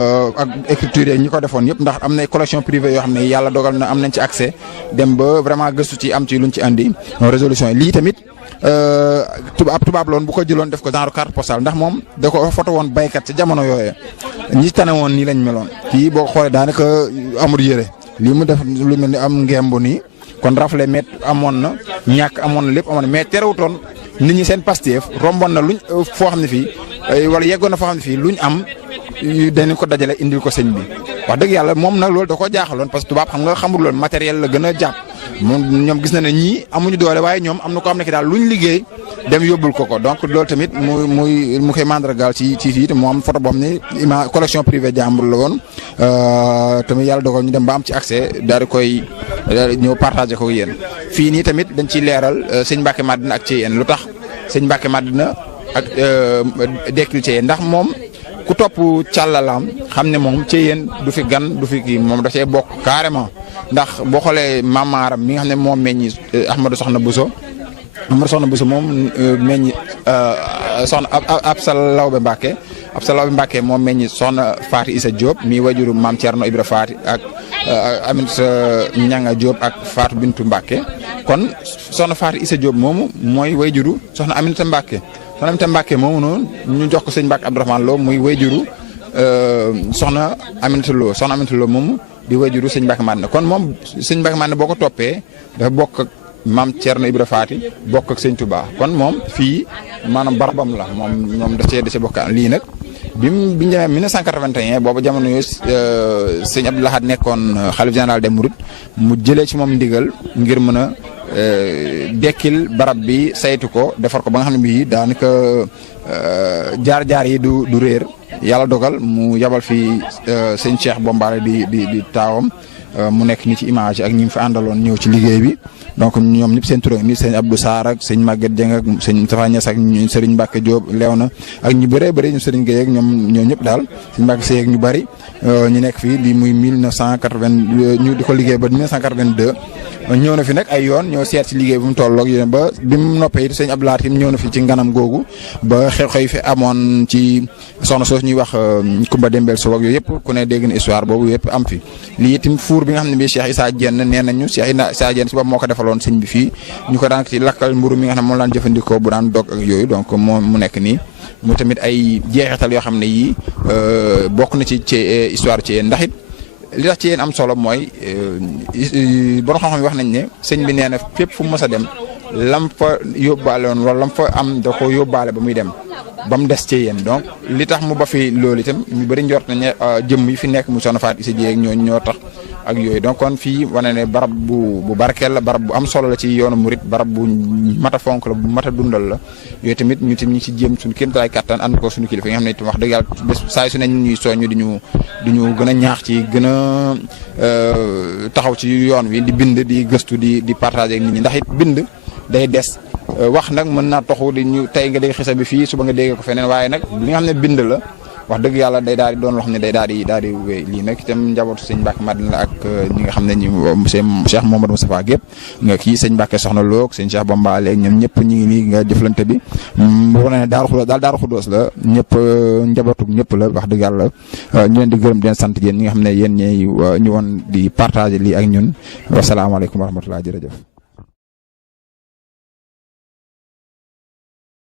ak écriture yi ñi ko defoon yëpp ndax am nay collection privée yoo xam ne yàlla dogal na am nañ ci accès dem ba vraiment gëstu ci am ci luñ ci andi résolution yi lii tamit tubaab loon bu ko jëloon def ko genre carte postale ndax moom da ko photo woon baykat ci jamono yooyee ñi tane woon nii lañ meloon kii boo xoolee daanaka amul yëre lii mu def lu mel ni am ngemb nii kon rafle met amoon na ñàkk amoon na lépp amoon na mais terewutoon nit ñi seen Pastef romboon na luñ foo xam ne fii wala yeggoon na foo xam ne fii luñ am dañu ko dajale indil ko sëñ bi wax dëgg yàlla moom nag loolu da koo jaaxaloon parce que tubaab xam nga xamul loolu matériel la gën a jàpp moom ñoom gis na ne ñii amuñu doole waaye ñoom am na ko xam ne ki daal luñ liggéey dem yóbbul ko donc loolu tamit mu koy mandargaal ci fii te mu am photo boo xam ne collection privée jàmbur la woon tamit yàlla dogal ñu dem ba am ci accès daal di koy ñëw partagé ko yéen fii nii tamit dañ ciy leeral sëñ Mbacke Madina ak ci yéen lu tax sëñ Mbacke Madina ak dekkil ci yéen ndax moom ku topp càllalaam xam ne moom ci yéen du fi gan du fi kii moom da cee bokk carrément ndax boo xoolee mamaaram mi nga xam ne moom meññi Ahmadou Soxna Bousso moom meññi soxna Absa Lawbe Mbacke moom meññi soxna Faati Issa Diop mi wajuru maam Thierno Ibra Faati ak Aminata Ñanga Diop ak Faatu Bintu Mbacke kon soxna Faati Issa Diop moomu mooy wajuru soxna Aminata Mbacke soxna Aminata Mbacke moomu noonu ñu jox ko sëñ Mbacke Abdourahmane Lo muy wajuru soxna Aminata Lo moomu di wajuru sëñ Mbacke Madina kon moom sëñ Mbacke Madina boo ko toppee dafa bokk ak maam Thierno Ibra Faati bokk ak sëñ Touba kon moom fii maanaam barabam la moom da cee bokk lii nag bi ñu demee 1981 boobu jamono yooyu sëñ Abdou Lahad nekkoon xalif général des Mourides mu jëlee ci moom ndigal ngir mën a dekkil barab bi saytu ko defar ko ba nga xam ne bii daanaka jaar-jaar yi du réer yàlla dogal mu yabal fi sëñ Cheikh Bombale di taawam mu nekk ni ci image ak ñi mu fi àndaloon ñëw ci liggéey bi donc ñoom ñëpp seen tur ni sëñ Abdou Sarr ak sëñ Maguette Dieng ak sëñ Tafa Niass ak Serigne Mbacke Diop Léona ak ñu bëree bëri ñu Serigne Gueye ak ñoom ñëpp daal sëñ Mbacke Seye ak ñu bëri ñu nekk fii di muy 1980 ñu di ko liggéey ba 1982 ñëw na fi nag ay yoon ñëw seet ci liggéey bu mu tolloog yéen ba bi mu noppee it sëñ Abdou Lahad ñëw na fi ci nganam googu ba xew-xew fi amoon ci soxna soos ñuy wax Kumba Dembel Sow ak yooyu yëpp ku ne dégg na histoire boobu yëpp am fi lii itam fuur bi nga xam ne bii Cheikh Issa Diène nee nañu Cheikh Issa Diène si bopp moo ko defaloon sëñ bi fii ñu ko daan ci lakkal mburu mi nga xam ne moom laan jëfandikoo bu daan dog ak yooyu donc moom mu nekk nii mu tamit ay jeexital yoo xam ne yii bokk na ci histoire ci yéen ndax it li tax ci yéen am solo mooy borom xam-xam yi wax nañ ne sëñ bi nee na fépp fu mu mës a dem lam fa yóbbaale woon wala lam fa am da ko yóbbaale ba muy dem ba mu des ci yéen donc li tax mu ba fi loolu itam ñu bëri njort nañ ne jëmm yi fi nekk mu soxna Faat Issa Dieye ak ñooñu ñoo tax ak yooyu donc kon fii wane ne barab bu barkeel la barab bu am solo la ci yoonu murit barab bu mat a fonk la bu mat a dundal la yooyu tamit ñu tam ñu ci jéem suñu kéemtalaay kattan ànd ko suñu kilifa yi nga xam ne itam wax dëgg yàlla bés saa su ne ñuy soññu di ñu gën a ñaax ci gën a taxaw ci yoon wi di bind di gëstu di partager ak nit ñi ndax it bind day des wax nag mën naa toxu di ñu tey nga dégg xisa bi fii suba nga dégg ko feneen waaye nag li nga xam ne bind la wax dëgg yàlla day daal di doon loo xam ne day daal di wéy lii nag itam njabootu sëñ Mbacke Madina la ak ñi nga xam ne ñu Cheikh Mouhamadou Moustapha gépp nga kii sëñ Mbacke Soxna Lo sëñ Cheikh Bombale ñoom ñëpp ñu ngi nii nga jëflante bi boo ne Daaru Xudoos la ñëpp njabootu ñëpp la wax dëgg yàlla ñu leen di gërëm di leen sant yéen ñi nga xam ne yéen ñooy ñu woon di partager lii ak ñun wasalaamaaleykum wa rahmatulah jërëjëf